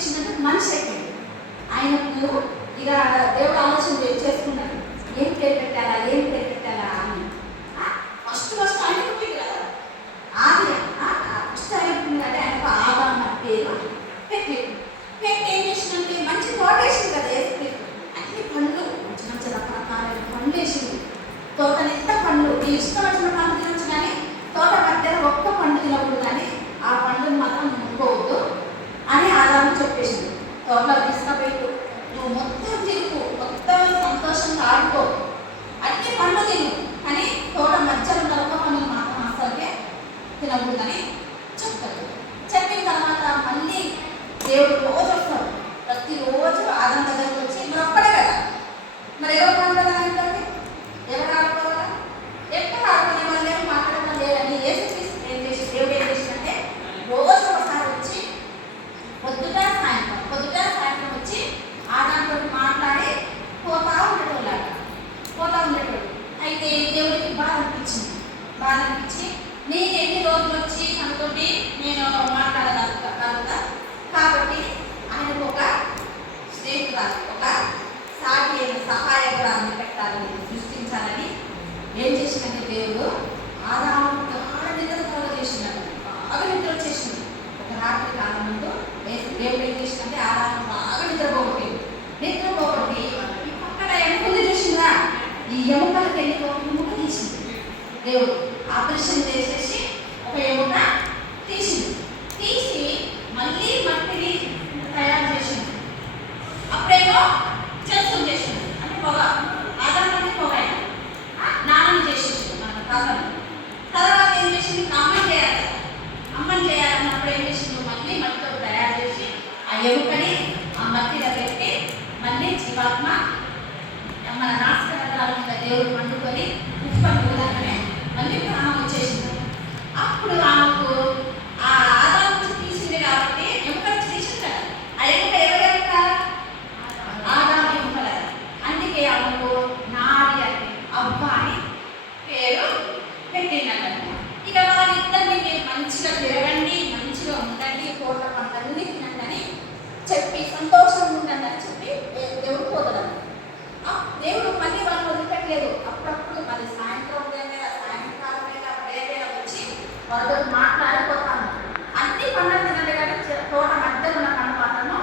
చేసిందంటే మనిషి అయిపోయింది. ఆయనకు ఇక దేవుడు ఆలోచన చేసుకున్నాడు, ఏం పేరు పెట్టాలా అని. ఫస్ట్ ఆయన పుట్టింది కదా, ఆది ఫస్ట్ ఆయన పుట్టింది అంటే ఆయనకు ఆదాం అన్న పేరు పెట్టి ఏం చేసిందంటే మంచి తోట వేసింది కదా, అన్ని పండ్లు మంచి మంచి రకరకాలైన పండ్లు వేసింది. తోట ఎంత పండ్లు, నీ ఇష్టం వచ్చిన పండు తినొచ్చు, కానీ తోట మధ్యలో ఒక్క పండు తినకూడదు, కానీ ఆ పండుని మాత్రం ముట్టుకోవద్దు అని ఆదాము చెప్పేసింది. తోటలో తీసుకుపోయి నువ్వు మొత్తం తిరుగు, మొత్తం సంతోషంగా ఆడుకో, అన్ని పండ్లు తిను, కానీ తోట మధ్యలో ఉన్న ఒక పండుని మాత్రం అసలుకే తినకూడదని చెప్తాడు. చెప్పిన తర్వాత మళ్ళీ దేవుడు రోజు వస్తాడు, ప్రతిరోజు ఆదాం దగ్గరకు వచ్చి మరి ఒక్కడే కదా, మరి ఎవరు మాట్లాడాలంటే ఎవరు ఆడుకోవాలా, ఎక్కడ ఆడుకునే వాళ్ళు లేరు, మాట్లాడడం లేదని ఏం చేసి దేవుడు ఏం చేసిందంటే రోజు ఒకసారి వచ్చి పొద్దుట సాయంత్రం వచ్చి ఆదాంతో మాట్లాడి పోతా ఉండేటోళ్ళు. అయితే దేవుడికి బాధ అనిపించి నేను ఎన్ని రోజులు వచ్చి తనతోటి నేను మాట్లాడగలుగుతా, కాబట్టి ఆయనకు ఒక స్నేహితురాలు, ఒక సాటి అయిన సహాయకురాన్ని పెట్టాలని సృష్టించాలని ఏం చేసిందంటే దేవుడు ఆదాము బాగా నిద్ర చేసినాడు, బాగా నిద్ర వచ్చేసింది. ఒక రాత్రి కాలం ముందు దేవుడు ఏం చేసిందంటే ఆదాము బాగా నిద్రపోగొట్టి ఈ పక్కన ఎముకలు చూసిందా, ఈ ఎముకలకు వెళ్ళి ఒక ఎముక తీసింది. దేవుడు ఆపరేషన్ చేసేసి ఒక ఎముక తీసి మళ్ళీ మట్టిని తయారు చేసింది. అప్పుడేమో చేస్తుంది అంటే పొగ, ఆదాన్ని పొగ నాన్నని చేసేసింది మన కాలం. తర్వాత ఏం చేసింది, అమ్మని చేయాలన్నప్పుడు ఏం చేసింది, మళ్ళీ మట్టితో తయారు చేసి ఆ ఎముకని ఆ మట్టిలో పెట్టి మళ్ళీ జీవాత్మ మన నాశకరాల మీద దేవుడు పండుకొని ఉప్పని ఉదాహరణే మళ్ళీ ప్రాణం వచ్చేసింది. అప్పుడు ఆమెకు ఆ ఆదాం తీసింది కాబట్టి ఎముకలు తీసింది కదా, ఆ ఎముక ఎవరెముక ఆదాం ఎముకల, అందుకే ఆమెకు నారి అని అవ్వ అని పేరు పెట్టిందన్నమాట. ఇక వాళ్ళిద్దరిని మీరు మంచిగా తిరగండి, మంచిగా ఉండండి, కోట్ల పంటలన్నీ తినండి చెప్పి సంతోషంగా ఉండండి అని చెప్పి దేవుడు పోతాడు. దేవుడు మళ్ళీ వాళ్ళు వదిలిపెట్టలేదు. అప్పుడప్పుడు మరి సాయంకాలం వచ్చి వాళ్ళతో మాట్లాడిపోతాను. అన్ని పండ్లు తినండి, కానీ తోట మధ్యలో ఉన్న పండు మాత్రము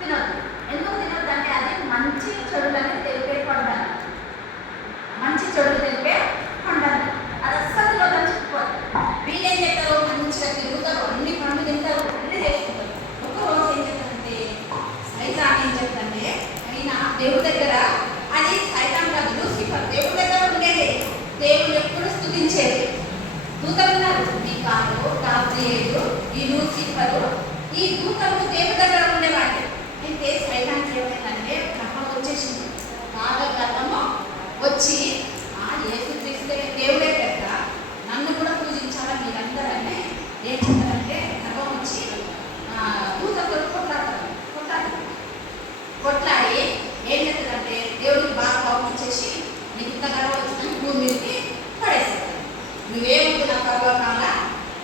తినద్దు. ఎందుకు తినద్దు అంటే అది మంచి చెడులని తెలిపే పండాలి, మంచి చెడులు తెలిపే పండాలి. అది అస్సలు వద్దని చెప్పుకోవాలి. వీళ్ళేం చేస్తారు, మంచిగా తిరుగుతారు, అన్ని పండ్లు తింటారు, అన్ని చేసుకుంటారు. ఒక్కరోజు ఏం చెప్తారంటే సైతాన్ ఏం చెప్తారంటే అయినా దేవుడి దగ్గర, అది సైతాన్ కాదు లూసిఫర్, దేవుడి దగ్గర ఉండేది, దేవుడు ఎప్పుడు స్తుతించేది. దూతలు ఉన్నారు, మీకాలు, గాబ్రియేలు, ఈ లూసిఫరు, ఈ దూతలు దేవుడి దగ్గర ఉండేవాళ్ళు. అయితే సైతాన్ ఏమైందంటే గర్భం వచ్చేసింది, బాగా గర్భము వచ్చి యేసు క్రీస్తే దేవుడే కదా, నన్ను కూడా పూజించాలా మీరందరనే ఏం చెప్తారంటే గర్భం వచ్చి దూతలు కొట్లాడి ఏం చెప్తారంటే దేవుడికి బాగా కోపం వచ్చేసి నీకు ఇంత గర్వం వచ్చిందని భూమి మీదకి పడేస్తారు. నువ్వేముంది నా పర్వకాల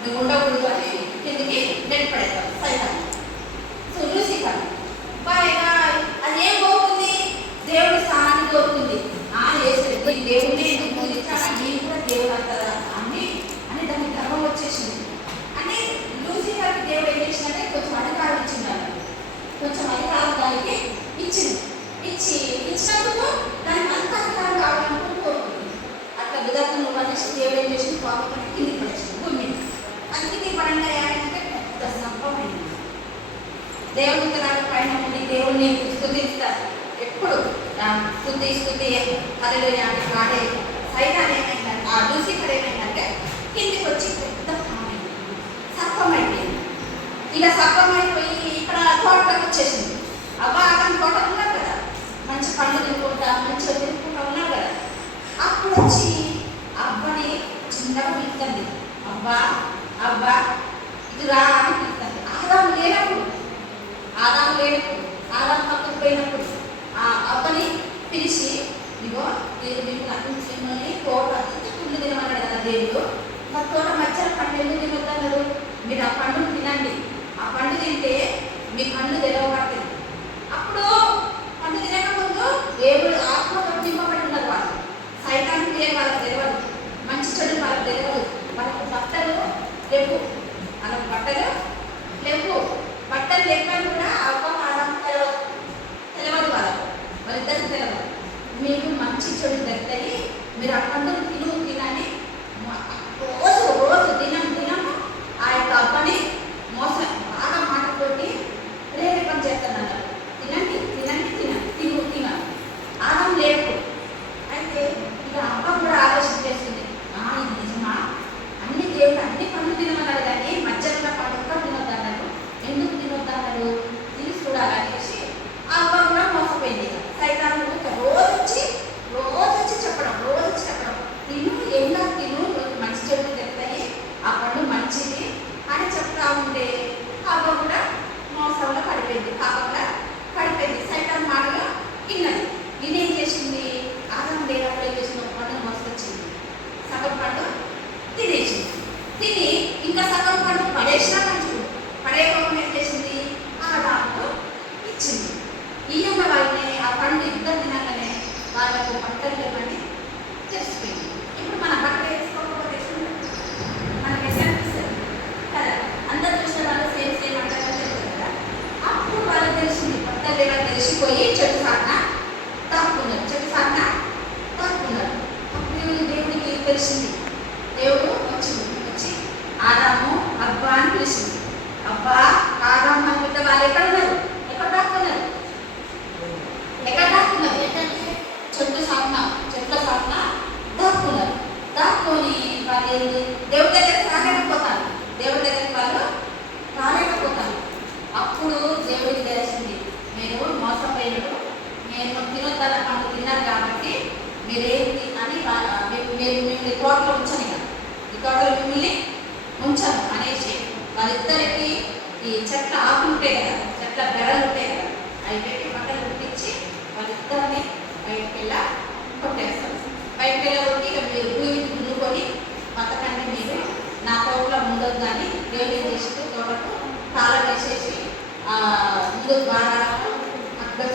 నువ్వు ఉండకూడదు అని కిందికి నెట్ పడేస్తావు సైతాన్. సో లూసిఫర్ బాగా అది ఏం కోరుకుంది, దేవుడి స్థానాన్ని కోరుకుంది. దేవుడిని ఎందుకు పూజించాలా, నేను కూడా దేవుడు అంటారా అని దానికి గర్వం వచ్చేసింది. అంటే లూసిఫర్కి దేవుడు ఏం చేసిందంటే కొంచెం అధికారం ఇచ్చిండాలి, కొంచెం అధికారం దానికి ఇచ్చినందుకు దానికి అంత అధికారం కావాలనుకుని కోరుకుంటుంది. అట్లా విధార్థం నువ్వు అనేసి దేవుడు ఏం చేసింది, కోపం కిందికి పడేసింది భూమి. అది కిందికి పడంగా ఏమంటే పెద్ద సంభవమైంది. దేవుడికి నాకు పైన ఉండి దేవుడిని స్తుతిస్తారు ఎప్పుడు, స్తుతి హల్లెలూయా అని పాడే సైతాన్ ఏమైందంటే, ఆ లూసిఫర్ ఏమైందంటే కిందికి వచ్చి పెద్ద సర్పమైపోయింది. ఇలా సర్పమైపోయి ఇక్కడ తోటలోకి వచ్చేసింది. అవ్వ అతని తోటలు ఉన్నారు కదా, మంచి పండ్లు తినుకుంటా మంచిగా తినుకుంటా ఉన్నారు కదా. అప్పుడు వచ్చి అవ్వని చిన్నగా పిలుస్తుంది, అవ్వా ఇది రా అని పిలుస్తుంది. ఆదాము లేనప్పుడు ఆదాము పక్కకు పోయినప్పుడు ఆ అవ్వని పిలిచి, ఇగో నేను మీకు నటించమని తోట పుల్లు తినమన్నాడు కదా దేవుడు, మరి తోట మధ్యలో పండు ఎందుకు తినొద్దన్నాడు, మీరు ఆ పండును తినండి, ఆ పండు తింటే మీ కళ్ళు తెలవ ఇప్పుడు తీసి చూడాలనేసి ఆ అవ్వ కూడా మోసపోయింది. సైతాను రోజు వచ్చి చెప్పడం తిను ఎలా తిను మంచి చెడు తెస్తాయి, ఆ పండు మంచిది అని చెప్తా ఉంటే అవ్వ కూడా మోసంలో పడిపోయింది, పాపంగా పడిపోయింది. సైతాన్ మాటగా విన్నది. వినేం చేసింది, ఆదాం లేనప్పుడు ఏం చేసింది, ఒక పండుగ మోసుకొచ్చింది, సగం పండు తినేసింది. తిని ఇంకా సగం పండు పడేసినా మంచిది, పడేయకుండా ఏం చేసింది, ఆదాంకు ఇచ్చింది. ఈయన వాళ్ళని ఆ పండు ఇద్దరు తినగానే వాళ్ళకు బట్టలు లేవని తెలిసిపోయింది. ఇప్పుడు మన బట్టలు వేసుకోకపోతే మనకి ఎట్లా అనిపిస్తుంది కదా, అందరు చూసిన వాళ్ళు సేమ్ అంటారు తెలుస్తుంది కదా. అప్పుడు వాళ్ళకి తెలిసింది, బట్టలు లేవని తెలిసిపోయి చెట్టు సాటున దాక్కున్నారు. అప్పుడు దేవుడికి తెలిసింది, దేవుడు వచ్చి ఆదాము అబ్బా అని పిలిచింది. అబ్బా ఆదాము అని బిడ్డ వాళ్ళు ఎక్కడ దాక్కున్నారు చెట్ల సాటున దాక్కుని వాళ్ళు దేవుడి దగ్గరికి వాళ్ళు రాలేకపోతారు. అప్పుడు దేవుడికి తెలిసింది, మీరు మోసపోయినడు, నేను తినొద్దన్న పండు తిన్నారు కాబట్టి మీరేంటి అని మిమ్మల్ని తోటలో ఉంచను, ఈ తోటలో మిమ్మల్ని ఉంచను అనేసి వాళ్ళిద్దరికి ఈ చెట్ల ఆకులు ఉంటాయి కదా, చెట్ల బెరలు ఉంటాయి కదా, అవి పెట్టి బట్టలు కుట్టించి వాళ్ళిద్దరిని బయటకు కొట్టేస్తారు. బయటకు కొట్టి ఇక మీరు భూమికి దున్నుకొని బతకండి, మీరు నా తోటలో ఉండదు కానీ దేవుడు చేసి తోటకు తాళం వేసేసి ముందు బాగా అక్కడ